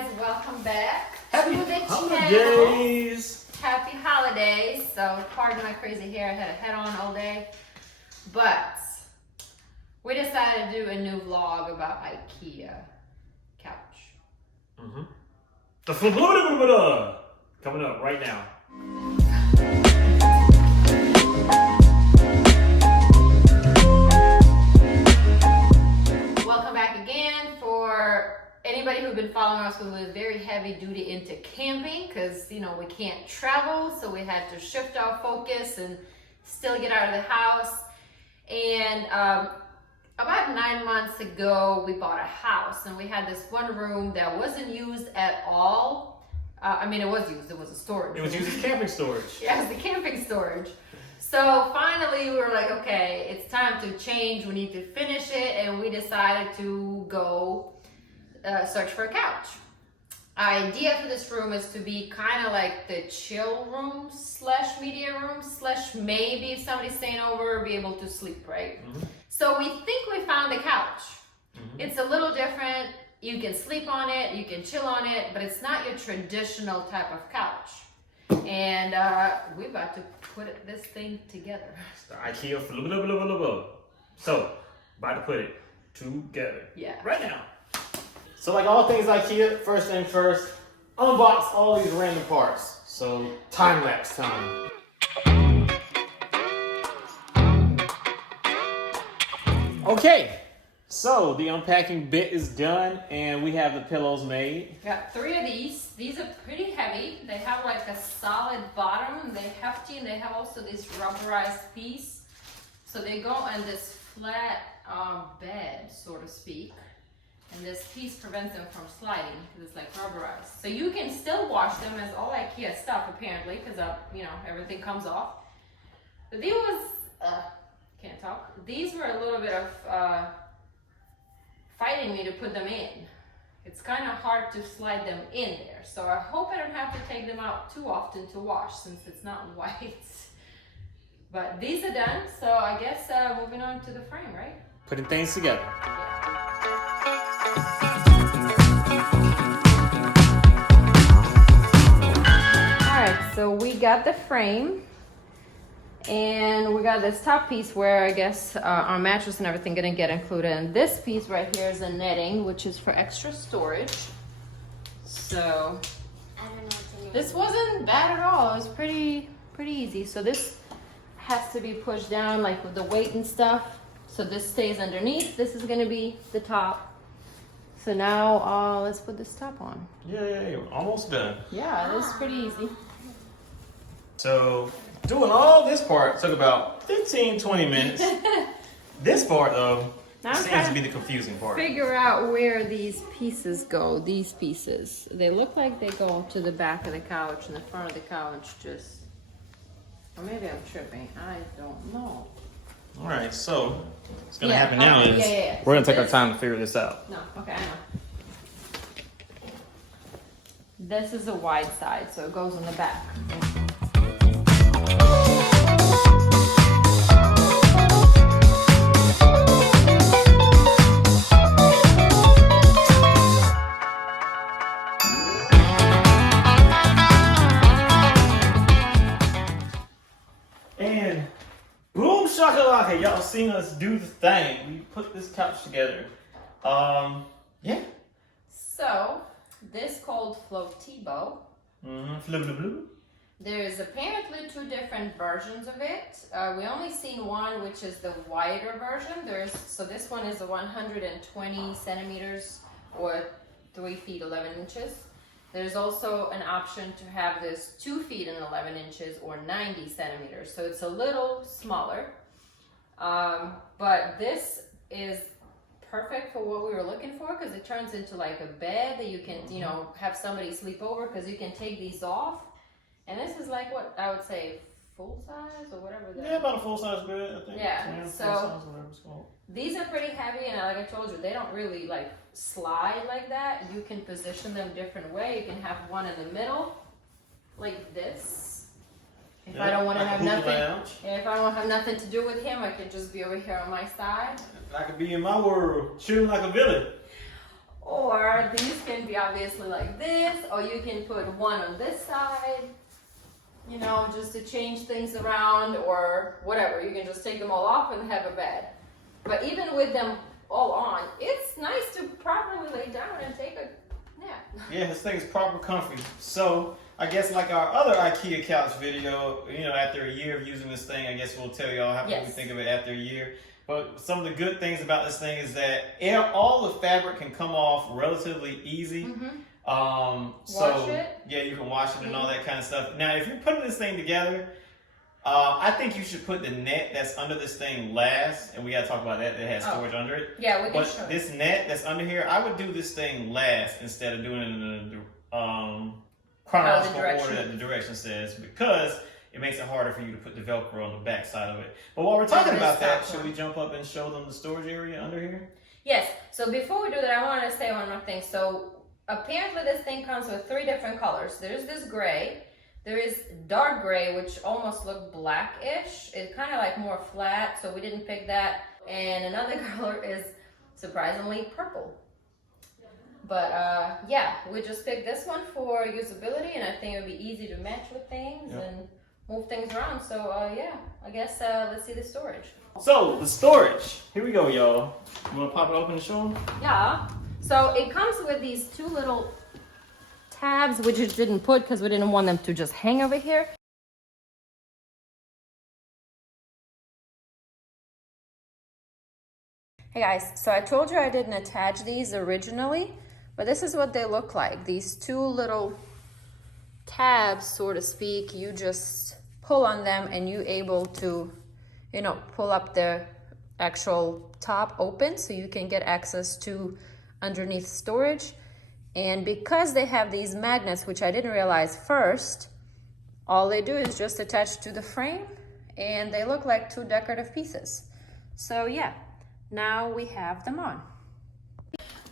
guys, welcome back Happy to the holidays. channel. Happy holidays. So pardon my crazy hair, I had a hat on all day. But we decided to do a new vlog about IKEA couch. Coming up right now. Welcome back again. For anybody who's been following us, we were very heavy duty into camping because, you know, we can't travel, so we had to shift our focus and still get out of the house. And about 9 months ago, we bought a house, and we had this one room that wasn't used at all. I mean, it was used. It was a storage. It was used as camping storage. Yeah, it was the camping storage. So finally, we were like, okay, it's time to change. We need to finish it, and we decided to go search for a couch. Our idea for this room is to be kind of like the chill room / media room / maybe if somebody's staying over, be able to sleep, right? So we think we found the couch. It's a little different. You can sleep on it, you can chill on it, but it's not your traditional type of couch. And we're about to put this thing together. It's the IKEA FLOTTEBO. So, about to put it together. Yeah. Right now. So like all things IKEA, first thing first, unbox all these random parts. So, time-lapse time. Okay. So the unpacking bit is done and we have the pillows made. Got 3 of these. These are pretty heavy. They have like a solid bottom and they're hefty, and they have also this rubberized piece. So they go on this flat bed, so to speak. And this piece prevents them from sliding because it's like rubberized. So you can still wash them as all IKEA stuff apparently, because you know, everything comes off. But these was, can't talk. These were a little bit of fighting me to put them in. It's kind of hard to slide them in there. So I hope I don't have to take them out too often to wash since it's not white. But these are done, so I guess moving on to the frame, right? Putting things together. Alright, so we got the frame. And we got this top piece where I guess our mattress and everything gonna get included. And this piece right here is a netting, which is for extra storage. So I don't know what to name. this wasn't bad at all. It was pretty easy. So this has to be pushed down like with the weight and stuff. So this stays underneath. This is gonna be the top. So now let's put this top on. Yeah, almost done. Yeah, this is pretty easy. So doing all this part took about 15-20 minutes. This part though Now I'm seems trying to be the confusing part. Figure out where these pieces go. These pieces, they look like they go to the back of the couch and the front of the couch. Just, or maybe I'm tripping. I don't know. All right, so what's gonna Yeah, happen now is yeah. we're gonna So take our this- time to figure this out. No, okay, I know. This is a wide side, so it goes on the back. And boom shakalaka, y'all seen us do the thing. We put this couch together. Yeah. So this called Flottebo. Flip. There's apparently 2 different versions of it. We only seen one, which is the wider version. So this one is a 120 centimeters or 3 feet 11 inches. There's also an option to have this 2 feet and 11 inches or 90 centimeters. So it's a little smaller. But this is perfect for what we were looking for because it turns into like a bed that you can, you know, have somebody sleep over because you can take these off. And this is like what I would say full size or whatever. Yeah, about a full-size bed, I think. Yeah, full so size, whatever it's called. these are pretty heavy, and like I told you, they don't really like slide like that. You can position them different way. You can have one in the middle, like this. If I don't want to have nothing, if I don't have nothing to do with him, I can just be over here on my side. I could be in my world, chilling like a villain. Or these can be obviously like this, or you can put one on this side, you know, just to change things around or whatever. You can just take them all off and have a bed. But even with them all on, it's nice to properly lay down and take a nap. Yeah, this thing is proper comfy. So I guess like our other IKEA couch video, you know, after a year of using this thing, I guess we'll tell y'all how we think of it after a year. But some of the good things about this thing is that all the fabric can come off relatively easy. Wash it. Yeah, you can wash it and all that kind of stuff. Now, if you're putting this thing together, I think you should put the net that's under this thing last, and we gotta talk about that. It has storage under it. Yeah, we can show it. This net that's under here, I would do this thing last instead of doing it in the chronological order that the direction says, because it makes it harder for you to put the Velcro on the back side of it. But while we're talking about that, should we jump up and show them the storage area under here? Yes. So before we do that, I want to say one more thing. So apparently this thing comes with 3 different colors. There's this gray. There is dark gray, which almost look blackish. It's kind of like more flat, so we didn't pick that. And another color is surprisingly purple. But yeah, we just picked this one for usability, and I think it would be easy to match with things and move things around. So yeah, I guess let's see the storage. So the storage, here we go, y'all. You wanna pop it open and show them? Yeah. So it comes with these 2 little tabs, which it didn't put because we didn't want them to just hang over here. Hey guys, so I told you I didn't attach these originally, but this is what they look like. These 2 little tabs, so to speak, you just pull on them and you're able to, you know, pull up the actual top open so you can get access to underneath storage. And because they have these magnets, which I didn't realize first, all they do is just attach to the frame and they look like 2 decorative pieces. So yeah, now we have them on.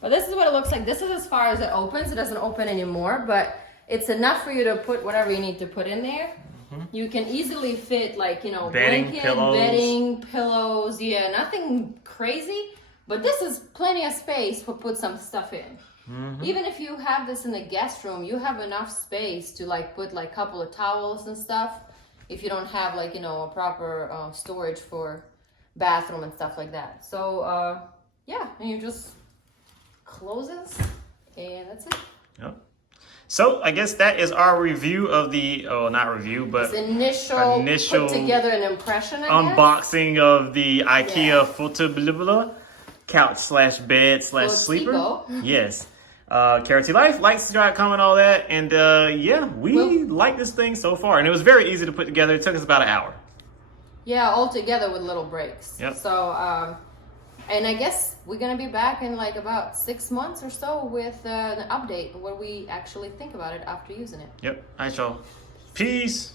But this is what it looks like. This is as far as it opens. It doesn't open anymore, but it's enough for you to put whatever you need to put in there. You can easily fit, like, you know, blanket, bedding, pillows, yeah, nothing crazy, but this is plenty of space to put some stuff in. Even if you have this in the guest room, you have enough space to like put like a couple of towels and stuff if you don't have, like, you know, a proper storage for bathroom and stuff like that. So yeah, and you just close this and that's it. Yep. So I guess that is our review of the, not review, but initial put together an impression, I guess. Unboxing of the IKEA FLOTTEBO couch/bed/sleeper. Yes. KRT LYFE, like, subscribe, comment, all that. And yeah, we like this thing so far. And it was very easy to put together. It took us about an hour. Yeah, all together with little breaks. Yep. So, and I guess we're going to be back in like about 6 months or so with an update where we actually think about it after using it. Yep. All right, y'all. Peace.